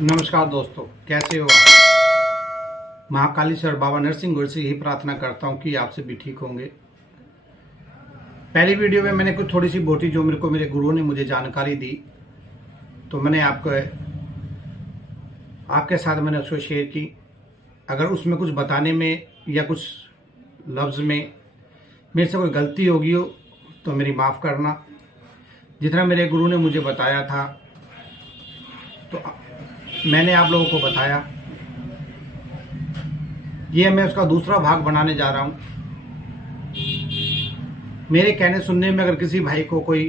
नमस्कार दोस्तों, कैसे हो आप। महाकालेश्वर बाबा नरसिंह गुरु से यही प्रार्थना करता हूँ कि आप से भी ठीक होंगे। पहली वीडियो में मैंने कुछ थोड़ी सी बोटी जो मेरे गुरुओं ने मुझे जानकारी दी, तो मैंने आपके साथ मैंने उसको शेयर की। अगर उसमें कुछ बताने में या कुछ लफ्ज़ में मेरे से कोई गलती होगी हो तो मेरी माफ़ करना। जितना मेरे गुरु ने मुझे बताया था तो मैंने आप लोगों को बताया। ये मैं उसका दूसरा भाग बनाने जा रहा हूँ। मेरे कहने सुनने में अगर किसी भाई को कोई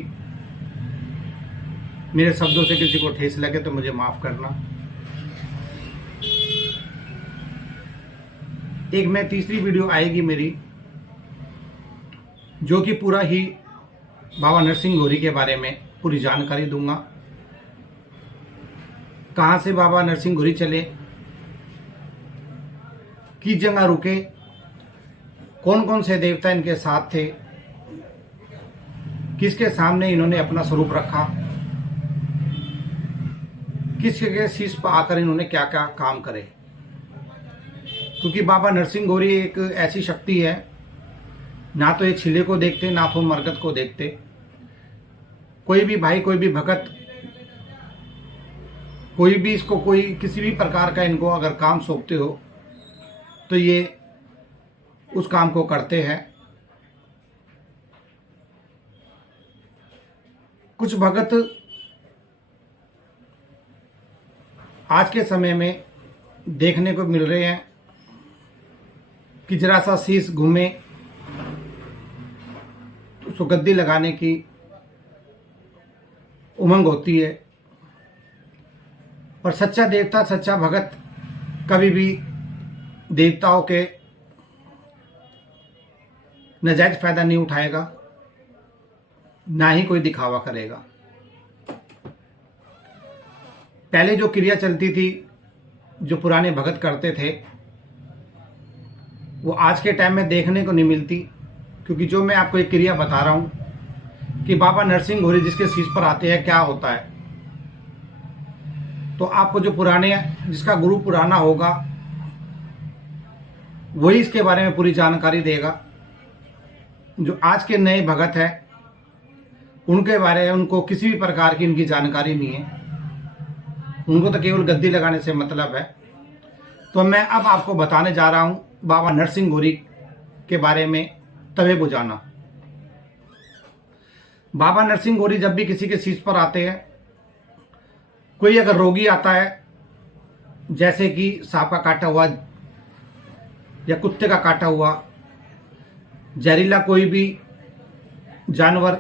मेरे शब्दों से किसी को ठेस लगे तो मुझे माफ़ करना। एक मैं तीसरी वीडियो आएगी मेरी, जो कि पूरा ही बाबा नरसिंह गौरी के बारे में पूरी जानकारी दूंगा। कहाँ से बाबा नरसिंह गौरी चले, किस जगह रुके, कौन कौन से देवता इनके साथ थे, किसके सामने इन्होंने अपना स्वरूप रखा, किसके शीश पर आकर इन्होंने क्या क्या काम करे। क्योंकि बाबा नरसिंह गौरी एक ऐसी शक्ति है, ना तो एक छिले को देखते ना तो मरकत को देखते। कोई भी भाई, कोई भी भगत, कोई भी इसको कोई किसी भी प्रकार का इनको अगर काम सौंपते हो तो ये उस काम को करते हैं। कुछ भगत आज के समय में देखने को मिल रहे हैं कि जरा सा शीश घूमे तो उसको गद्दी लगाने की उमंग होती है। और सच्चा देवता, सच्चा भगत कभी भी देवताओं के नाजायज फायदा नहीं उठाएगा, ना ही कोई दिखावा करेगा। पहले जो क्रिया चलती थी, जो पुराने भगत करते थे, वो आज के टाइम में देखने को नहीं मिलती। क्योंकि जो मैं आपको एक क्रिया बता रहा हूं कि बाबा नरसिंह गौरी जिसके शीश पर आते हैं क्या होता है, तो आपको जो पुराने, जिसका गुरु पुराना होगा वही इसके बारे में पूरी जानकारी देगा। जो आज के नए भगत हैं उनके बारे में उनको किसी भी प्रकार की इनकी जानकारी नहीं है। उनको तो केवल गद्दी लगाने से मतलब है। तो मैं अब आपको बताने जा रहा हूं बाबा नरसिंह गौरी के बारे में तवे बुझाना। बाबा नरसिंह गौरी जब भी किसी के शीश पर आते हैं, कोई अगर रोगी आता है, जैसे कि सांप का काटा हुआ या कुत्ते का काटा हुआ, जहरीला कोई भी जानवर,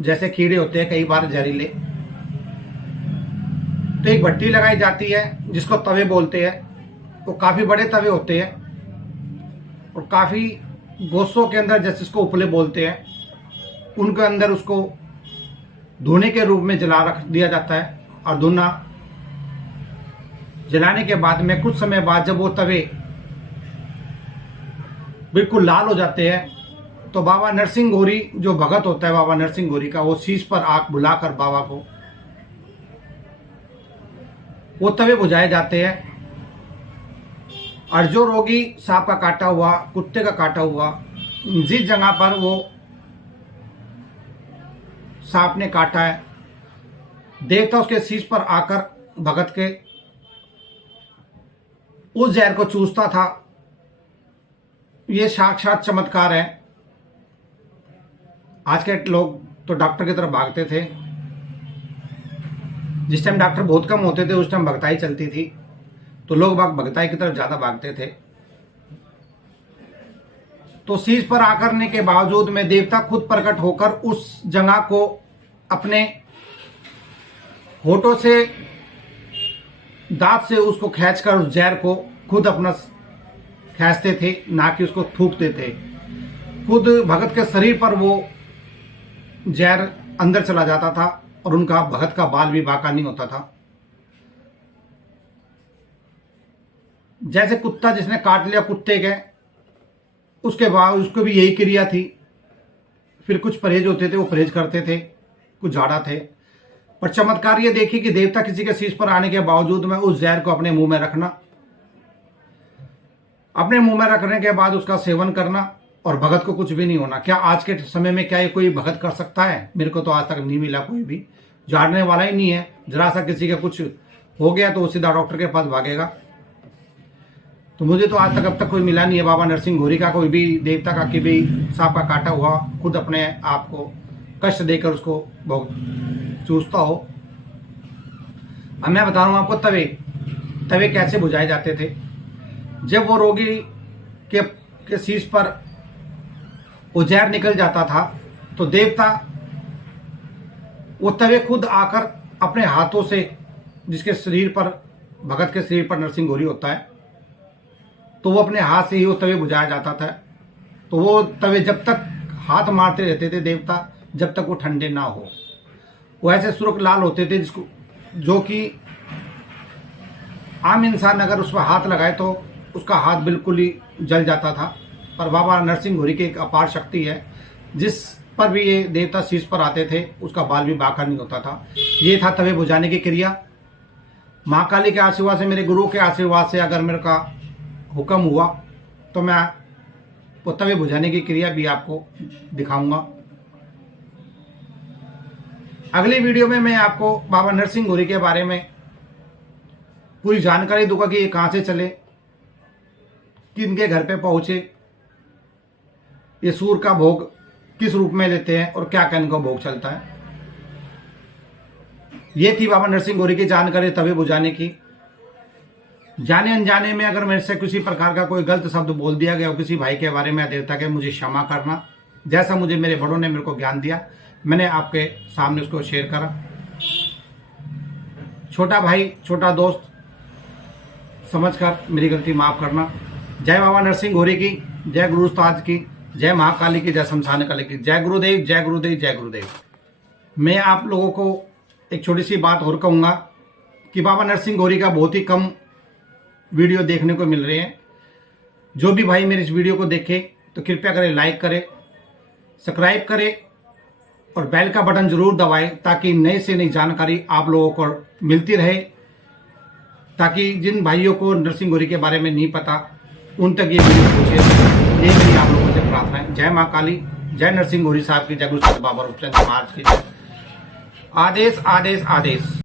जैसे कीड़े होते हैं कई बार जहरीले, तो एक भट्टी लगाई जाती है जिसको तवे बोलते हैं। वो काफ़ी बड़े तवे होते हैं और काफ़ी गोसों के अंदर, जैसे इसको उपले बोलते हैं, उनके अंदर उसको धुने के रूप में जला रख दिया जाता है। और धुना जलाने के बाद में कुछ समय बाद जब वो तवे बिल्कुल लाल हो जाते हैं तो बाबा नरसिंह गौरी जो भगत होता है, बाबा नरसिंह गौरी का, वो शीश पर आग बुलाकर बाबा को वो तवे बुझाए जाते हैं। और जो रोगी सांप का काटा हुआ, कुत्ते का काटा हुआ, जिस जगह पर वो सांप ने काटा है, देवता उसके शीश पर आकर भगत के उस जहर को चूसता था। ये साक्षात चमत्कार है। आज के लोग तो डॉक्टर की तरफ भागते थे। जिस टाइम डॉक्टर बहुत कम होते थे उस टाइम भगताई चलती थी, तो लोग भगताई की तरफ ज्यादा भागते थे। तो शीश पर आकरने के बावजूद में देवता खुद प्रकट होकर उस जगह को अपने होठों से, दांत से उसको खींचकर उस जहर को खुद अपना खींचते थे, ना कि उसको थूकते थे। खुद भगत के शरीर पर वो जहर अंदर चला जाता था और उनका भगत का बाल भी बाका नहीं होता था। जैसे कुत्ता जिसने काट लिया कुत्ते के, उसके बाद उसको भी यही क्रिया थी। फिर कुछ परहेज होते थे, वो परहेज करते थे, कुछ झाड़ा थे। और चमत्कार ये देखिए कि देवता किसी के शीश पर आने के बावजूद में उस जहर को अपने मुंह में रखना, अपने मुंह में रखने के बाद उसका सेवन करना, और भगत को कुछ भी नहीं होना। क्या आज के समय में क्या ये कोई भगत कर सकता है? मेरे को तो आज तक नहीं मिला कोई भी, झाड़ने वाला ही नहीं है। जरा सा किसी का कुछ हो गया तो वो सीधा डॉक्टर के पास भागेगा। तो मुझे तो आज तक अब तक कोई मिला नहीं है बाबा नरसिंह घोरी का कोई भी देवता का कि भाई सांप का काटा हुआ खुद अपने आप को कष्ट देकर उसको बहुत चूसता हो। अब मैं बता रहा हूँ आपको तवे कैसे बुझाए जाते थे। जब वो रोगी के शीश पर वो जहर निकल जाता था तो देवता वो तवे खुद आकर अपने हाथों से, जिसके शरीर पर, भगत के शरीर पर नरसिंह घोरी होता है, तो वो अपने हाथ से ही वो तवे बुझाया जाता था। तो वो तवे जब तक हाथ मारते रहते थे देवता, जब तक वो ठंडे ना हो। वो ऐसे सुर्ख लाल होते थे जिसको, जो कि आम इंसान अगर उस पर हाथ लगाए तो उसका हाथ बिल्कुल ही जल जाता था। पर बाबा नरसिंह घोरी की एक अपार शक्ति है, जिस पर भी ये देवता शीश पर आते थे उसका बाल भी बाका नहीं होता था। ये था तवे बुझाने की क्रिया। महाकाली के आशीर्वाद से, मेरे गुरु के आशीर्वाद से अगर मेरे का हुक्म हुआ तो मैं वो तवे बुझाने की क्रिया भी आपको दिखाऊंगा। अगली वीडियो में मैं आपको बाबा नरसिंह घोरी के बारे में पूरी जानकारी दूंगा कि ये कहाँ से चले, किनके घर पे पहुंचे, ये सूर का भोग किस रूप में लेते हैं और क्या क्या इनका भोग चलता है। ये थी बाबा नरसिंह घोरी की जानकारी तवे बुझाने की। जाने अनजाने में अगर मेरे से किसी प्रकार का कोई गलत शब्द बोल दिया गया हो किसी भाई के बारे में, देवता के, मुझे क्षमा करना। जैसा मुझे मेरे बड़ों ने मेरे को ज्ञान दिया, मैंने आपके सामने उसको शेयर करा। छोटा भाई, छोटा दोस्त समझकर मेरी गलती माफ करना। जय बाबा नरसिंह घोरी की, जय गुरु उस्ताद की, जय महाकाली की, जय शमशान काली की, जय गुरुदेव, जय गुरुदेव, जय गुरुदेव। मैं आप लोगों को एक छोटी सी बात और कहूँगा कि बाबा नरसिंह घोरी का बहुत ही कम वीडियो देखने को मिल रहे हैं। जो भी भाई मेरे इस वीडियो को देखे तो कृपया करें, लाइक करें, सब्सक्राइब करें और बेल का बटन जरूर दबाएं, ताकि नई से नई जानकारी आप लोगों को मिलती रहे, ताकि जिन भाइयों को नरसिंह घोरी के बारे में नहीं पता उन तक ये वीडियो पहुंचे। ये मेरी आप लोगों से प्रार्थना है। जय माँ काली, जय नरसिंह घोरी साहब की, जय गुरु बाबा रूपचंद महाराज की। आदेश आदेश आदेश।